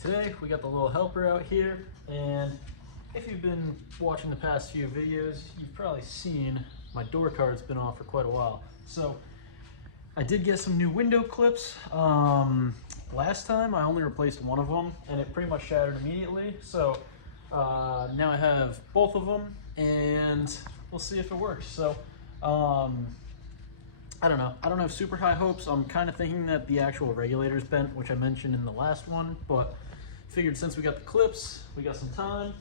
Today we got the little helper out here, and if you've been watching the past few videos, you've probably seen my door card's been off for quite a while. So I did get some new window clips. Last time I only replaced one of them and it pretty much shattered immediately. So now I have both of them and we'll see if it works. So I don't know. I don't have super high hopes. I'm kind of thinking that the actual regulator's bent, which I mentioned in the last one, but figured since we got the clips, we got some time.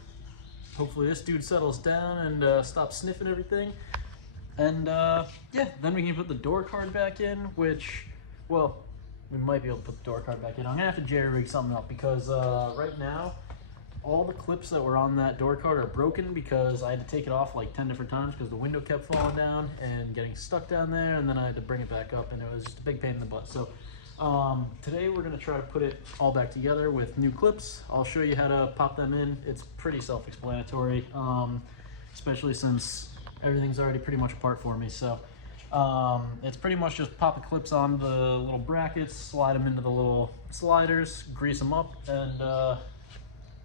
Hopefully this dude settles down and stops sniffing everything. And yeah, then we can put the door card back in, which, well, we might be able to put the door card back in. I'm gonna have to jerry-rig something up because right now, all the clips that were on that door card are broken because I had to take it off like 10 different times because the window kept falling down and getting stuck down there, and then I had to bring it back up, and it was just a big pain in the butt. So today we're gonna try to put it all back together with new clips. I'll show you how to pop them in. It's pretty self-explanatory, especially since everything's already pretty much apart for me. So it's pretty much just pop the clips on the little brackets, slide them into the little sliders, grease them up, and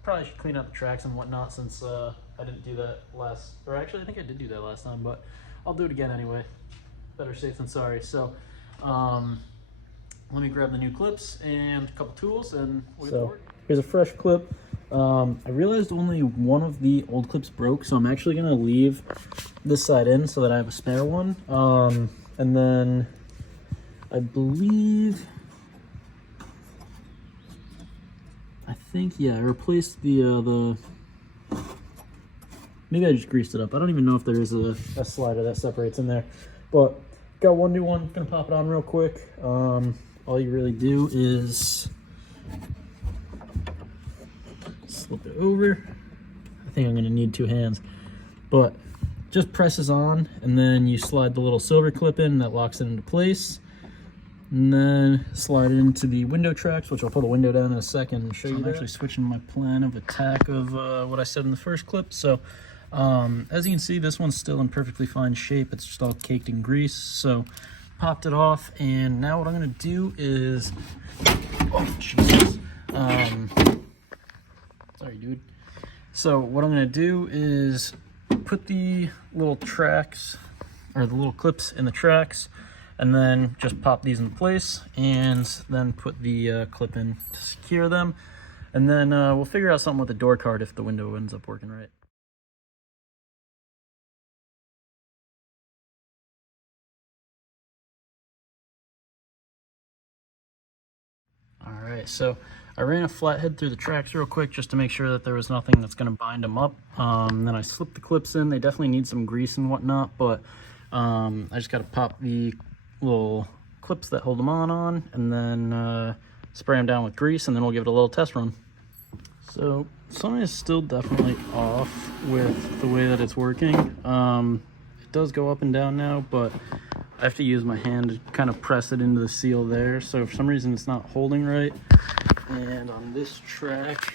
probably should clean up the tracks and whatnot since I didn't do that last, or actually I think I did do that last time, but I'll do it again anyway. Better safe than sorry. So let me grab the new clips and a couple tools and we'll get to work. Here's a fresh clip. I realized only one of the old clips broke, so I'm actually gonna leave this side in so that I have a spare one. And then I believe, yeah, I replaced the maybe I just greased it up. I don't even know if there is a slider that separates in there, but got one new one. Gonna pop it on real quick. All you really do is slip it over. I think I'm gonna need two hands, but just presses on, and then you slide the little silver clip in that locks it into place. And then slide it into the window tracks, which I'll put a window down in a second and show you. I'm actually switching my plan of attack of what I said in the first clip. So as you can see, this one's still in perfectly fine shape. It's just all caked in grease. So popped it off, and now what I'm gonna do is, oh Jesus, sorry dude. So what I'm gonna do is put the little tracks, or the little clips in the tracks, and then just pop these in place, and then put the clip in to secure them. And then we'll figure out something with the door card if the window ends up working right. All right, so I ran a flathead through the tracks real quick just to make sure that there was nothing that's gonna bind them up. Then I slipped the clips in. They definitely need some grease and whatnot, but I just gotta pop the little clips that hold them on, and then spray them down with grease, and then we'll give it a little test run. So something is still definitely off with the way that it's working. It does go up and down now, but I have to use my hand to kind of press it into the seal there. So for some reason it's not holding right. And on this track,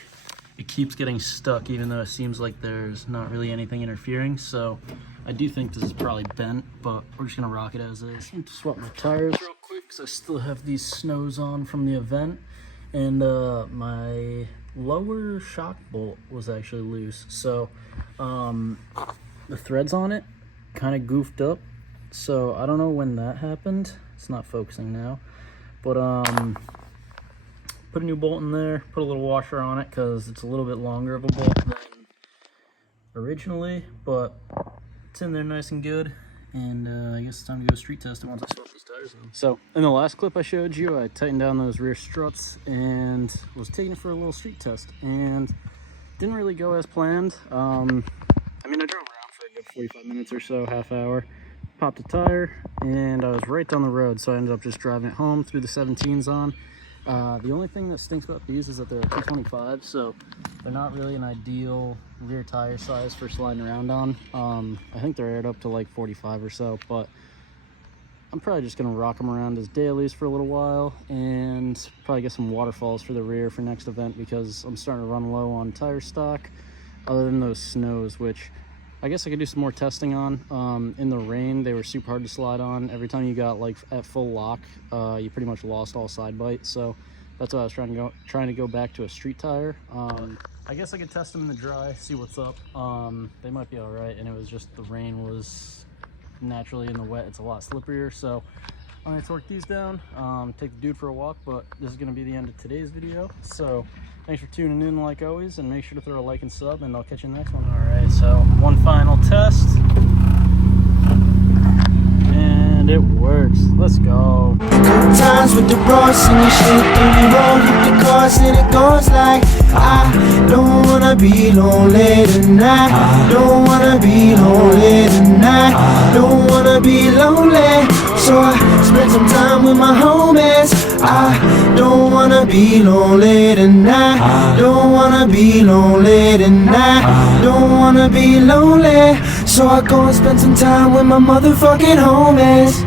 it keeps getting stuck, even though it seems like there's not really anything interfering. So I do think this is probably bent, but we're just gonna rock it as is. I need to swap my tires real quick because I still have these snows on from the event, and my lower shock bolt was actually loose. So the threads on it kind of goofed up. So I don't know when that happened. It's not focusing now, but put a new bolt in there, put a little washer on it because it's a little bit longer of a bolt than originally, but it's in there nice and good. And I guess it's time to go street test it once I swap these tires in. So in the last clip I showed you, I tightened down those rear struts and was taking it for a little street test, and didn't really go as planned. I mean, I drove around for a good 45 minutes or so, half hour, popped a tire, and I was right down the road, so I ended up just driving it home, threw the 17s on. The only thing that stinks about these is that they're 225, so they're not really an ideal rear tire size for sliding around on. I think they're aired up to like 45 or so, but I'm probably just gonna rock them around as dailies for a little while, and probably get some waterfalls for the rear for next event because I'm starting to run low on tire stock, other than those snows, which I guess I could do some more testing on. In the rain, they were super hard to slide on. Every time you got like at full lock, you pretty much lost all side bite. So That's why I was trying to go back to a street tire. I guess I could test them in the dry, see what's up. They might be all right, and it was just the rain was naturally in the wet. It's a lot slipperier, so I'm gonna torque these down, take the dude for a walk. But this is gonna be the end of today's video. So thanks for tuning in like always, and make sure to throw a like and sub, and I'll catch you in the next one. All right, so one final test. And it works. Let's go. Good times with the bros and your shit, and we roll with the cars, and it goes like, I don't wanna be lonely tonight. Don't wanna be lonely tonight. Don't wanna be lonely, so I spend some time with my homies. I don't wanna be lonely tonight. Don't wanna be lonely tonight. Don't wanna be lonely, so I go and spend some time with my motherfucking homies.